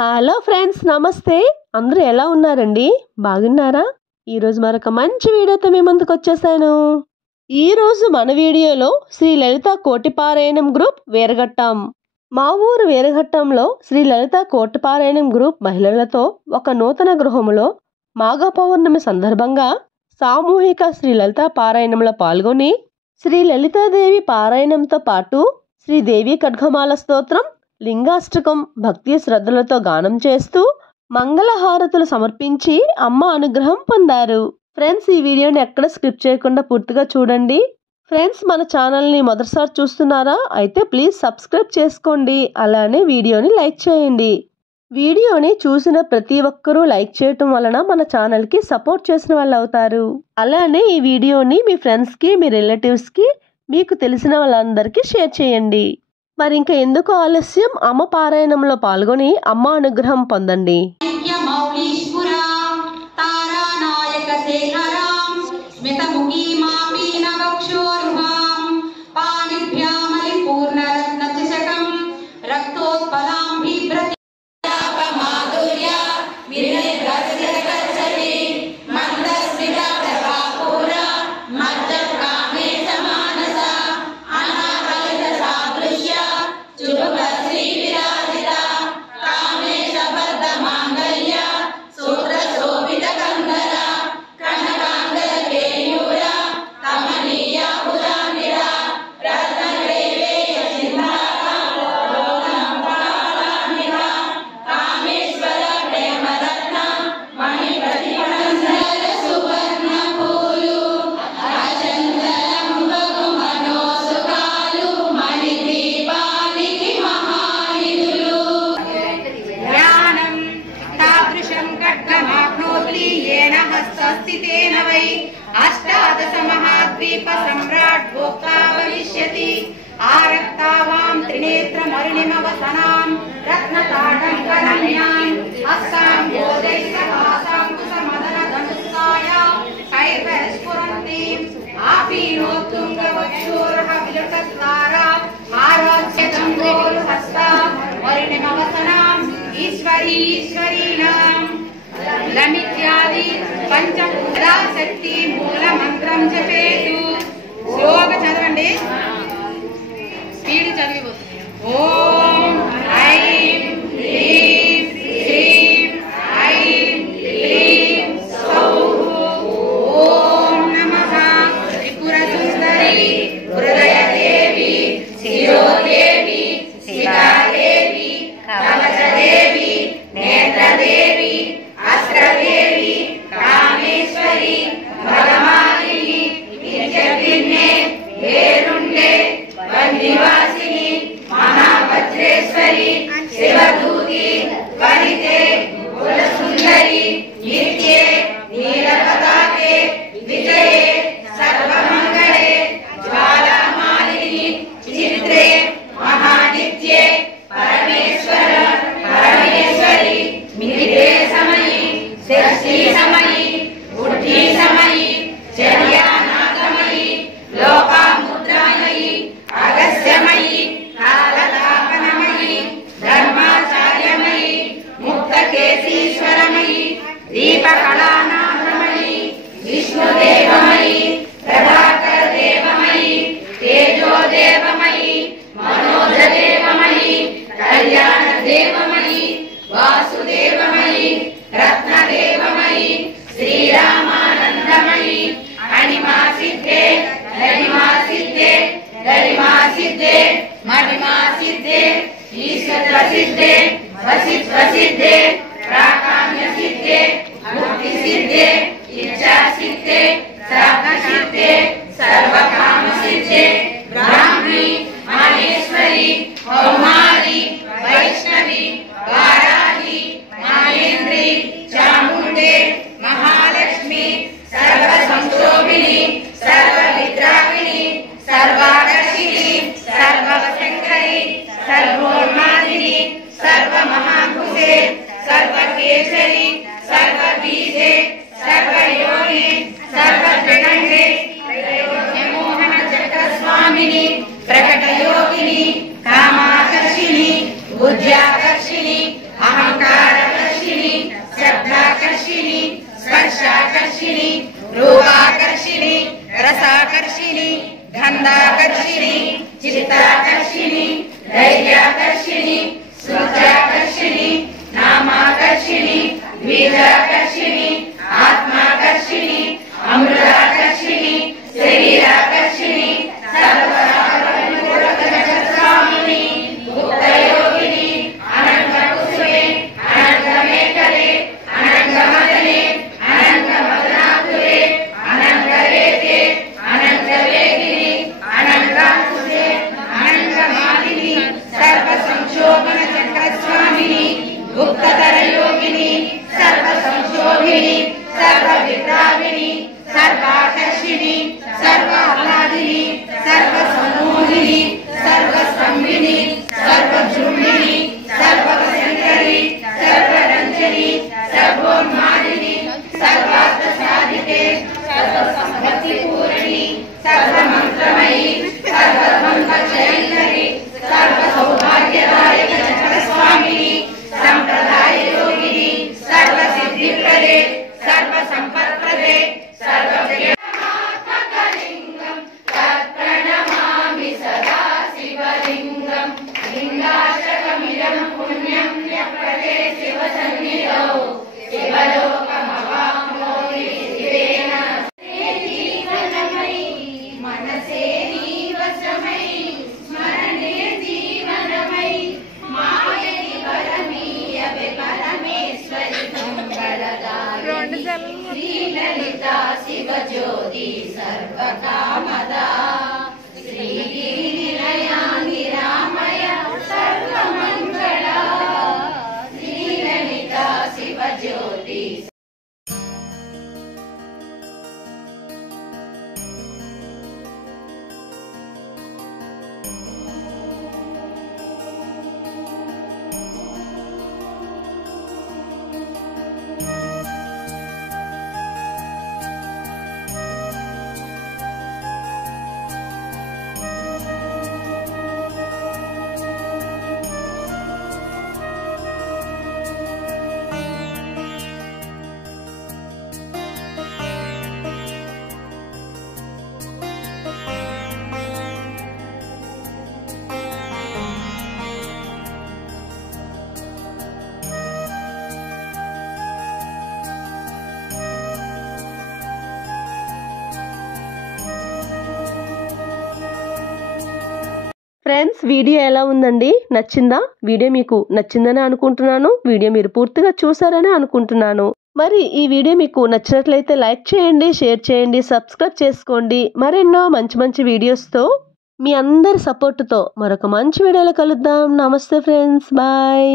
Hello friends, నమస్తే. అందరూ ఎలా ఉన్నారండి? బాగున్నారా? ఈరోజు మరొక మంచి వీడియోతో మీ ముందుకు వచ్చేసాను. ఈరోజు మన వీడియోలో శ్రీ లలిత కోటిపారాయణం గ్రూప్ వీరఘట్టం. మా ఊరు వీరఘట్టంలో శ్రీ లలిత కోటిపారాయణం గ్రూప్ మహిళలతో ఒక నూతన గృహములో మాఘ పౌర్ణమి సందర్భంగా సామూహిక శ్రీ లలిత పారాయణంలో పాల్గొని శ్రీ లలితాదేవి పారాయణంతో పాటు శ్రీదేవి ఖడ్గమాల స్తోత్రం, లింగాష్టకం భక్తి శ్రద్ధలతో గానం చేస్తూ మంగళహారతులు సమర్పించి అమ్మ అనుగ్రహం పొందారు. ఫ్రెండ్స్, ఈ వీడియోని ఎక్కడ స్కిప్ చేయకుండా పూర్తిగా చూడండి. ఫ్రెండ్స్, మన ఛానల్ని మొదటిసారి చూస్తున్నారా? అయితే ప్లీజ్ సబ్స్క్రైబ్ చేసుకోండి. అలానే వీడియోని లైక్ చేయండి. వీడియోని చూసిన ప్రతి ఒక్కరూ లైక్ చేయటం వలన మన ఛానల్కి సపోర్ట్ చేసిన వాళ్ళు అవుతారు. అలానే ఈ వీడియోని మీ ఫ్రెండ్స్కి, మీ రిలేటివ్స్కి, మీకు తెలిసిన వాళ్ళందరికీ షేర్ చేయండి. మరి ఇంకా ఎందుకు ఆలస్యం? అమ్మ పారాయణంలో పాల్గొని అమ్మ అనుగ్రహం పొందండి. अष्टादश महाद्वीप सम्राट भोक्ता भविष्यति आरक्तावां त्रिनेत्रमरुणिमवसनां रत्नताटङ्करम्यां अस्सां गोदैस्तहासाङ्कुशमदनधनुस्सायां कैर्वस्फुरन्तीं आपीनोत्तुङ्गवक्षोरः विलुटद्वारा आरोग्यचन्द्रोरुहस्ता मरुणिमवसनां ईश्वरीनां लमित्यादि पंचभूता शक्ति मूल मंत्रम जपेतु. శ్లోక చదవండి, స్పీడ్ చదివిపోతుంది. ఓం ఐం హ్రీం శ్రీం ఐం హ్రీం సౌః. ఓం నమః త్రిపురసుందరి హృదయదేవి శిరోదేవి శిలాదేవి కవచదేవి నేత్రదేవి అస్త్రదేవి కామేశ్వరి భగమాలిని నిత్యవిఘ్నే వేరుండే వన్నివాసిని మహావజ్రేశ్వరి శివదూతి వనితే కులసుందరి నిత్యే నీలపతాకే విజయే సర్వమంగళే జ్వాలామాలిని చిత్రే మహానిత్యే పరమేశ్వర పరమేశ్వరి మిథితే సమయి షష్ఠీ సమయి బుద్ధి సమయి చర్యానాగమయి లోకాముద్రామయి అగస్యమయి కాలతాపనమయి ధర్మాచార్యమయి ముక్తకేశీశ్వరమయి దీపకళానాథమయి విష్ణుదేవమయి ప్రభాకరదేవమయి తేజోదేవమయి మనోజదేవమయి కళ్యాణదేవమయి వాసుదేవమయి రత్నదేవమయి శ్రీరామానందమయి అణిమాసిద్ధే లలిమాసిద్ధే లలిమాసిద్ధే మణిమాసిద్ధే ఈశ్వరసిద్ధే వసిద్ధే ప్రాకామ్యసిద్ధే ముక్తిసిద్ధే ఇచ్ఛాసిద్ధే శ్రాద్ధసిద్ధే సర్వకామసిద్ధే బ్రాహ్మీ మహేశ్వరి కౌమారి వైష్ణవి వారాహి మహేంద్రి చాముండే మహాలక్ష్మి సర్వ సంక్షోభిని సర్వ విద్రావిణి సర్వాకర్షిణి సర్వశంకరి సర్వోన్మాదిని సర్వ మహాభుజే సర్వకేశరి సర్వబీజే సర్వయోని సర్వజగండే మోహన చక్రస్వామిని ప్రకటయోగిని కామాకర్షిణి బుద్ధ్యాకర్షిణి అహ अहंकारकर्षिणी शब्दाकर्षिणी स्पर्शाकर्षिणी रूपाकर्षिणी रसाकर्षिणी गंधाकर्षिणी चित्ताकर्षिणी धैर्याकर्षिणी स्मृत्याकर्षिणी नामाकर्षिणी बीजाकर्षिणी आत्माकर्षिणी अमृताकर्षिणी शरीराकर्षिणी सर्वसाधारणस्वामिनी गुप्तयोगिनी अनंतकुसुमे अनंतमेखले अनंतमदने अनंतमदनातुरे अनंतरेते अनंतवेगिनी अनंताकुसे अनंतमालिनी सर्वसंशोभनचक्रस्वामिनी गुप्ततरयोगिनी सर्वसंशोभिनी सर्वविद्राविणी सर्वाकर्षिणी सर्वाह्लादिनी सर्वसम्मोहिनी सर्वस्तंभिनी सर्वजृंभिनी सर्ववसंकरी सर्वरंजनी सर्वोन्मादिनी सर्वार्थसाधिके सर्वसंपत्तिपूर्णी सर्वमंत्रमयी सर्वमंगलजयंकरी सर्वसौभाग्यदायक चक्रस्वामिनी संप्रदाय योगिनी सर्वसिद्धिप्रदे सर्वसंपत्प्रदे सर्वप्रियमात्मकलिंगं तत्प्रणमामि सदा शिवलिंगं लिंगाशकमिदं पुण्यं यप्रदे शिवसन्निधौ शिवलोकमवाप्नोति शिवेन जीवनमयि मनसे नीवशमयि स्मरणे जीवनमयि मायनि परमीयवे परमेश्वरि मंगलदायिनि श्रीललिता शिवज्योति सर्वकामदा श्रीगिरिनिलया निरामय सर्वमङ्गला श्रीललिता शिवज्योति ఫ్రెండ్స్, వీడియో ఎలా ఉందండి? నచ్చిందా? వీడియో మీకు నచ్చిందని అనుకుంటున్నాను. వీడియో మీరు పూర్తిగా చూసారని అనుకుంటున్నాను. మరి ఈ వీడియో మీకు నచ్చినట్లయితే లైక్ చేయండి, షేర్ చేయండి, సబ్స్క్రైబ్ చేసుకోండి. మరెన్నో మంచి మంచి వీడియోస్తో మీ అందరి సపోర్టుతో మరొక మంచి వీడియోలో కలుద్దాం. నమస్తే ఫ్రెండ్స్, బాయ్.